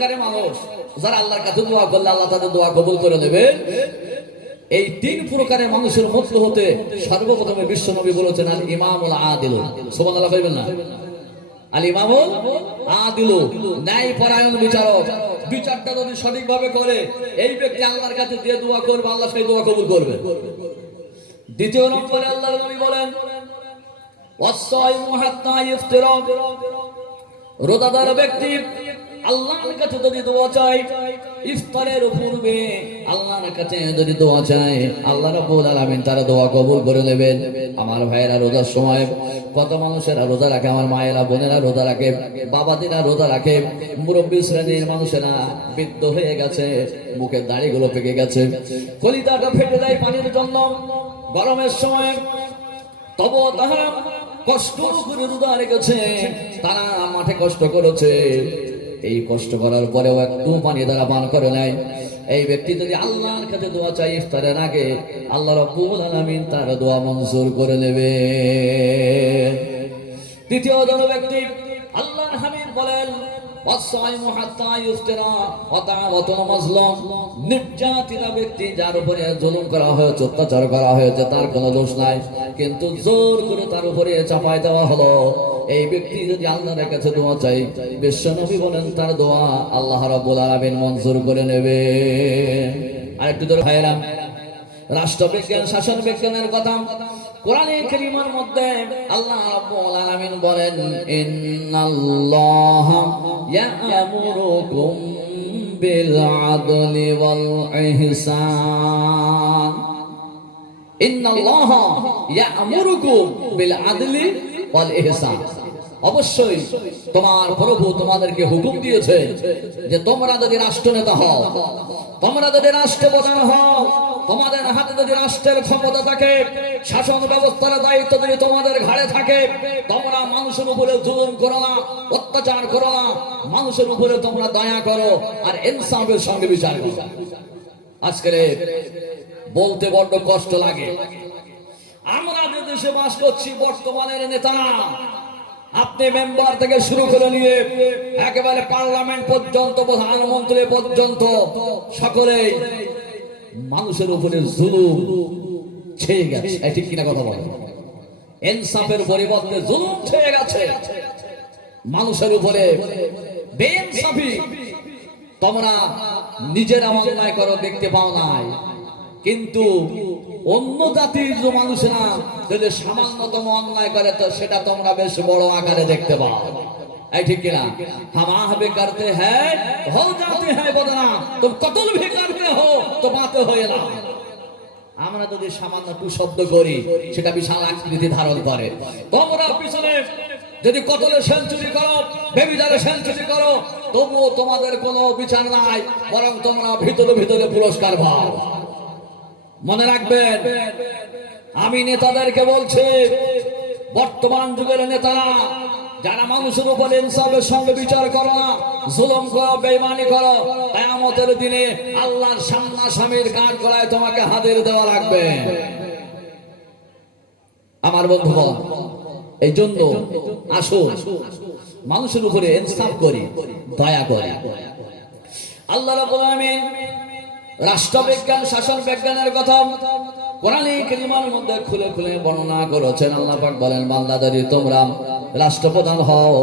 প্রকারের মানুষ যারা আল্লাহর কাছে দোয়া করলে আল্লাহ তাদের দোয়া কবুল করে নেবেন। এই 3 প্রকারের মানুষের মধ্য হতে সর্বপ্রথমে বিশ্বনবী বলেছেন আল ইমামুল আদিল। সুবহানাল্লাহ কইবেন না? আল ইমামুল আদিল, ন্যায়পরায়ণ বিচারক। বিচারটা যদি সঠিকভাবে করে এই ব্যক্তি আল্লাহর কাছে যে দোয়া করবে আল্লাহ সেই দোয়া কবুল করবে। দ্বিতীয় নম্বরে আল্লাহর নবী বলেন ওয়াসাইমু হাত্তা ইফতিরা, রোজাদার ব্যক্তি আল্লাহর কাছে যদি দোয়া চায় ইফতারের পূর্বে আল্লাহর কাছে যদি দোয়া চায় আল্লাহ রাব্বুল আলামিন তার দোয়া কবুল করে নেবেন। আমার ভাইয়েরা রোজার সময় কত মানুষেরা রোজা রাখে, আমার মায়েরা বোনেরা রোজা রাখে, বাবাদিরা রোজা রাখে, মুরব্বী শ্রেণীর মানুষেরা বৃদ্ধ হয়ে গেছে, মুখের দাড়িগুলো পেকে গেছে, কলিজাটা ফেটে যায় পানির জন্য গরমের সময়, তবুও তারা কষ্ট করে রোজা রেখেছে, তারা মাঠে কষ্ট করেছে। এই কষ্ট করার পরেও একটু পানি তারা পান করে নাই। এই ব্যক্তি যদি আল্লাহর কাছে দোয়া চায় ইফতারের আগে আল্লাহ রাব্বুল আলামিন তার দোয়া মঞ্জুর করে নেবে। তৃতীয় জন ব্যক্তি আল্লাহর হাবিব বলেন ওয়াসাইমু হাত্তা ইফতিরা ওয়া তাআওয়াতুল মাজলুম, নির্যাতিত ব্যক্তি যার উপরে জুলুম করা হয়েছে, অত্যাচার করা হয়েছে, তার কোনো দোষ নাই, কিন্তু জোর করে তার উপরে চাপায় দেওয়া হলো, এই ব্যক্তি যদি আল্লাহর কাছে দোয়া চাই বিশ্বনবী বলেন তার দোয়া আল্লাহ রাব্বুল আলামিন মঞ্জুর করে নেবে। আরেকটু ধরে ভাইরা, রাষ্ট্রবিজ্ঞান শাসন বিজ্ঞানের কথা কোরআনে কারীমের মধ্যে আল্লাহ রাব্বুল আলামিন বলেন ইন্নাল্লাহা ইয়া'মুরুকুম বিল আদলি ওয়াল ইহসান, ইন্নাল্লাহা ইয়া'মুরুকুম বিল আদলি ওয়াল ইহসান। অবশ্যই তোমার প্রভু তোমাদেরকে হুকুম দিয়েছে যে তোমরা যদি রাষ্ট্রনেতা হও, তোমরা যদি রাষ্ট্রপ্রধান হও, তোমাদের হাতে যদি রাষ্ট্রের ক্ষমতা থাকে, শাসন ব্যবস্থার দায়িত্ব যদি তোমাদের ঘাড়ে থাকে, তোমরা মানুষের উপরে জুলুম করো না, অত্যাচার করো না, মানুষের উপরে তোমরা দয়া করো আর ইনসাফের সঙ্গে বিচার করো। আজকে বলতে বড্ড কষ্ট লাগে, আমরা যে দেশে বাস করছি বর্তমানের নেতারা, আপনি মেম্বার থেকে শুরু করে নিয়ে একেবারে পার্লামেন্ট পর্যন্ত, প্রধানমন্ত্রী পর্যন্ত সকলেই মানুষের উপরে জুলুম ছেয়ে গেছে। ঠিক কিনা কথা বলেন? ইনসাফের পরিবর্তে জুলুম ছেয়ে গেছে মানুষের উপরে, বেইনসাফি। তোমরা নিজেরা অন্যায় করো দেখতে পাও নাই, কিন্তু অন্য জাতির যে মানুষেরা যদি সামান্যতম অন্যায় করে তো সেটা তোমরা বেশ বড় আকারে দেখতে পাও। এই ঠিক কিনা? হাম আহবে করতে হ্যায় হো যাতে হ্যায় বদনাম, তুম কতল ভি করতে হো তো বাতে হয়ে না। আমরা যদি সামান্য টু শব্দ করি সেটা বিশাল আকৃতি ধারণ করে। তোমরা পিছনে যদি কতলে সেঞ্চুরি করো, বেবিচারে সেঞ্চুরি করো, তবুও তোমাদের কোনো বিচার নাই, বরং তোমরা ভিতরে ভিতরে পুরস্কার পাও। মনে রাখবেন, আমি নেতাদেরকে বলছি, বর্তমান যুগের নেতারা যারা মানুষের উপরে ইনসাফের সঙ্গে বিচার করো না, জুলুম করো, বেঈমানি করো, কিয়ামতের দিনে আল্লাহর সামনাসামনির কাঠ গলায় তোমাকে হাজির দেওয়া লাগবে। আমার বন্ধুগণ, এই জন্য আসুন মানুষের উপরে ইনসাফ করি, দয়া করি। আল্লাহ রাব্বুল আলামিন রাষ্ট্রবিজ্ঞান শাসন বিজ্ঞানের কথা কোরআনে কারীমের মধ্যে খুলে খুলে বর্ণনা করেছেন। আল্লাহ পাক বলেন, বান্দা যদি তোমরা রাষ্ট্রপ্রধান হও,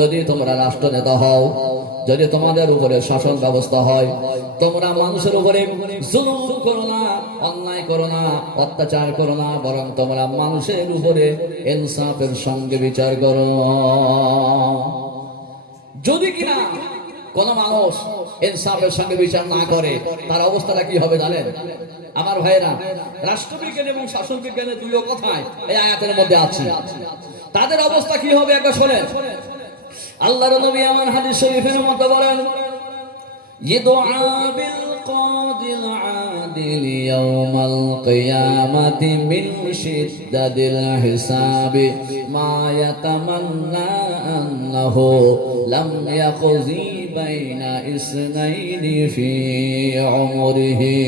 যদি তোমরা রাষ্ট্রনেতা হও, যদি তোমাদের উপরে শাসন ব্যবস্থা হয়, তোমরা মানুষের উপরে জুলুম করো না, অন্যায় করো না, অত্যাচার করো না, বরং তোমরা মানুষের উপরে ইনসাফের সঙ্গে বিচার করো। যদি কিনা কোন মানুষ ইনসাফের সঙ্গে বিচার না করে তার অবস্থাটা কি হবে জানেন? আমার ভাইয়েরা, রাষ্ট্রবিজ্ঞান এবং শাসন বিজ্ঞানের দুইও কথাই এই আয়াতের মধ্যে আছে। তাদের অবস্থা কি হবে একবার শোনেন। আল্লাহর নবী আমার হাদিস শরীফের মধ্যে বলেন, ইদুআ বিল কাদিল আদিল ইয়াউমাল কিয়ামাতি মিন শিদ্দাতিল হিসাবি মা ইয়াতামান্না আন্নাহু লাম ইয়াকজি বাইনা ইসনাইনি ফি উমরিহি।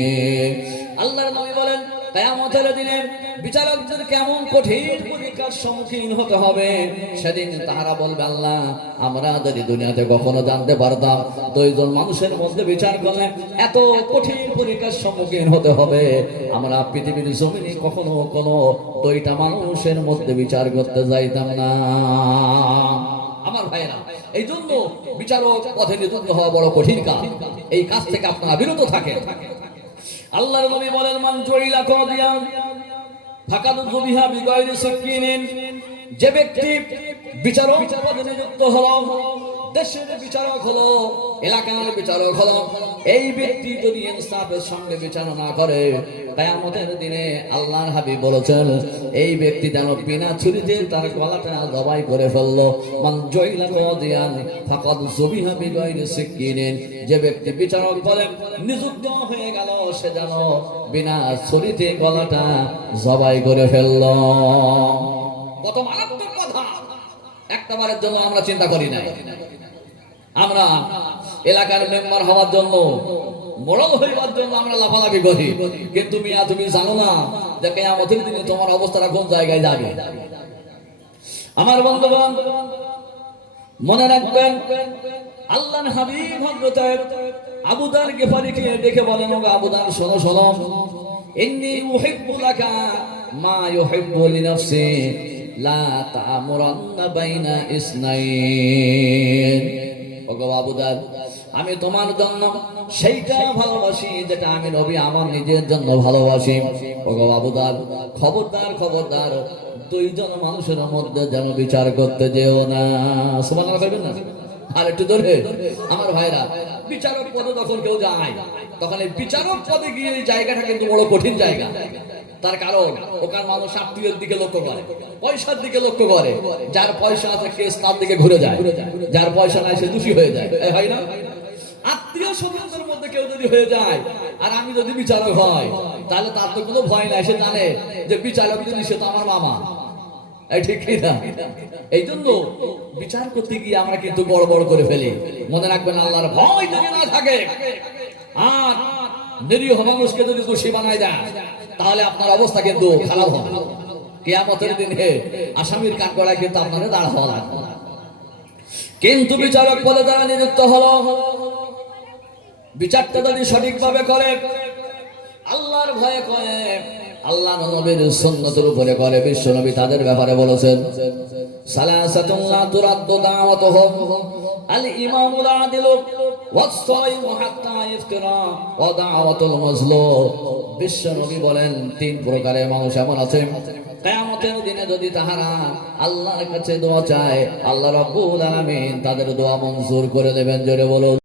আল্লাহর নবী বলেন, কিয়ামতের দিনে বিচারকদের কেমন কঠিন পরীক্ষার সম্মুখীন হতে হবে। সেদিন তাহারা বলবে, আল্লাহ, আমরা যদি দুনিয়াতে কখনো জানতে পারতাম দুইজন মানুষের মধ্যে বিচার করলে এত কঠিন পরীক্ষার সম্মুখীন হতে হবে, আমরা পৃথিবীর জমিনে কখনো কোনো দুইটা মানুষের মধ্যে বিচার করতে যাইতাম না। আমার ভাইরা, এই জন্য বিচারক পথে নিযুক্ত হওয়া বড় কঠিন কাজ। এই কাজ থেকে আপনারা বিরত থাকেন। আল্লাহর নবী বলেন, মান জুইলা কাদিয়ান ফাকাদ যুবিহা বিগাইরি সাকিনিন। যে ব্যক্তি বিচারক পদে নিযুক্ত হলো, দেশের বিচারক হলো, এলাকার বিচারক হলো, এই ব্যক্তি যদি ইনসাফের সঙ্গে বিচার না করে, কিয়ামতের দিনে আল্লাহর হাবিব বলেছেন, এই ব্যক্তি যেন বিনা ছুরিতে তার গলাটা জবাই করে ফেললো। মান জুইলা কাদিয়ান ফাকাদ যুবিহা বিগাইরি সাকিনিন। যে ব্যক্তি বিচারক পদে নিযুক্ত হয়ে গেল, সে যেন বিনা ছুরিতে গলাটা জবাই করে ফেললো। কত মারাত্মক কথা! একটাবারের জন্য আমরা চিন্তা করি না। আমরা এলাকার মেম্বার হওয়ার জন্য, মোড়ল হইবার জন্য আমরা লাফালাফি করি, কিন্তু মিয়া তুমি জানো না যে কিয়ামতের দিনে তোমার অবস্থাটা কোন জায়গায় যাবে। আমার বন্ধুগণ, মনে রাখবেন, আল্লাহর হাবিব হযরত আবু যার গিফারিকে দেখে বলেন, ও আবু যার, শোনো শোনো, ইন্নী উহিব্বু লাকা মা ইউহিব্বু লিনাফসি লা তা'মুরান্না বাইনা ইসনাইন। ওগো আবু যার, আমি তোমার জন্য সেইটা ভালোবাসি যেটা আমি নবী আমার নিজের জন্য ভালোবাসি। ওগো আবু যার, খবরদার খবরদার, দুইজন মানুষের মধ্যে যেন বিচার করতে যেও না। সুবহানাল্লাহ কইবেন না? আর একটু ধরে আমার ভাইরা, বিচারক পদে যখন কেউ যায়, তখন এই বিচারক পদে গিয়ে এই জায়গাটা কিন্তু বড় কঠিন জায়গা। তার কারণ ওখান মানুষ আত্মীয়ের দিকে লক্ষ্য করে, পয়সার দিকে লক্ষ্য করে। যার পয়সা আছে কেস তার দিকে ঘুরে যায়, যার পয়সা নাই সে দোষী হয়ে যায়। হয় না? আত্মীয় স্বজনদের মধ্যে কেউ যদি হয়ে যায়, আর আমি যদি বিচারক হয়, তাহলে তার তো কোনো ভয় নাই। সে জানে যে বিচারক যিনি, সে তো আমার মামা। ঠিক না? এই জন্য বিচার করতে গিয়ে আমরা কিন্তু বড় বড় করে ফেলি। মনে রাখবেন, আল্লাহর ভয় যদি না থাকে আর নিরীহ মানুষকে যদি দোষী বানায় দেয়, তাহলে আপনার অবস্থা কিন্তু খারাপ হবে। কিয়ামতের দিনে আসামির কাঠগড়ায় কিন্তু আপনাদের দাঁড় হওয়া লাগবে। কিন্তু বিচারক পদে যারা নিযুক্ত হলো, বিচারটা যদি সঠিকভাবে করে, আল্লাহর ভয়ে করে, আল্লাহ নবীর সুন্নতের উপরে করে, বিশ্ব নবী তাদের ব্যাপারে বলেছেন, সালাসাতুন লা তুরাদ্দু দাওয়াতুহুম আল ইমামুল আদিল ওয়াস-সাইয়্যিদু হাত্তা ইফতিরা ওয়া দাওয়াতুল মাজলুম। বিশ্ব নবী বলেন, তিন প্রকারের মানুষ এমন আছে, কিয়ামতের দিনে যদি তাহারা আল্লাহর কাছে দোয়া চায়, আল্লাহ রাব্বুল আলামিন তাদের দোয়া মঞ্জুর করে দেবেন। জোরে বলুন।